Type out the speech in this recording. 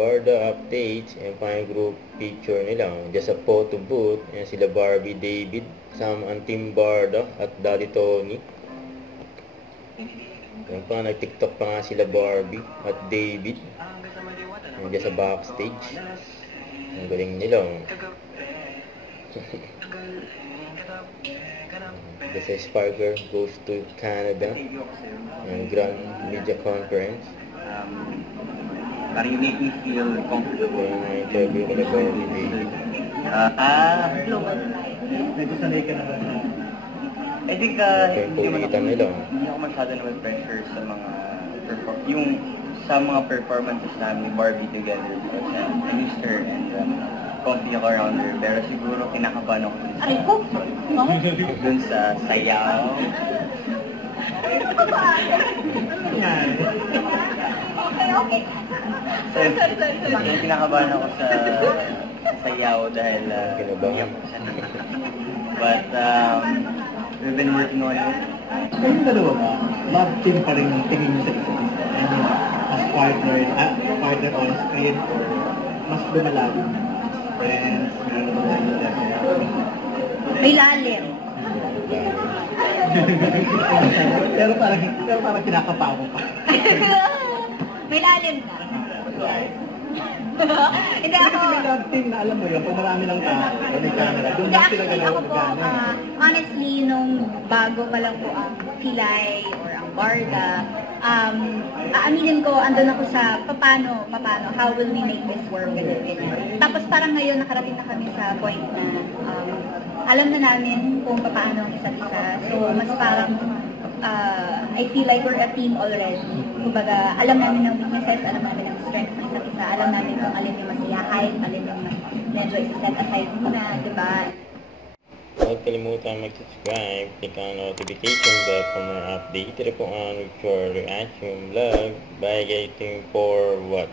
Barda updates, and pa yung group picture nila. Diyan sa photo booth, yan sila Barbie, David, sama ang Team Barda at Daddy Tony. Yan pa, nag-tiktok pa nga sila Barbie at David. Yan diyan sa backstage. Ang galing nila. Diyan sa Sparker goes to Canada. Ang Grand Media Conference. Parang you make me feel comfortable. Kaya nga interview ko na Barbie, David. Nagsasanay ka na ba na? I think, hindi ako masyado naman pressure sa mga sa mga performances namin ni Barbie together because I'm used to her and comfy ako around her. Pero siguro kinakabahan ako dun sa sayaw. Okay. Sorry. Kinakabahan ako sa sayaw dahil kinabahan. But we've been working on it. Kayong dalawa ba? Love team pa rin ang tingin niyo sa isa't isa? As partner on screen or mas lumalago? Friends, meron ba tayo? May lalim. pero parang kinakapago pa. May lalim na. Hindi ako. Kasi may love team na alam mo yun, kung marami lang tao, may camera, doon Hindi, lang sila actually, ako po, gano'n. honestly, nung bago pa lang po ang Pilay or ang Barda, aaminin ko, andun ako sa paano, how will we make this work, ganyan. Tapos parang ngayon, nakarating na kami sa point na alam na namin kung paano ang isa't isa. So, mas parang, I feel like we're a team already. Kumbaga, alam namin ng weaknesses, alam namin ng strengths ng isa't isa, alam namin kung alin yung masiyahay, alin yung medyo isa-set aside muna, diba? Huwag kalimutan mag-subscribe, click ang notification bell for more update. Ito po ang reaction vlog. Bye guys, for what?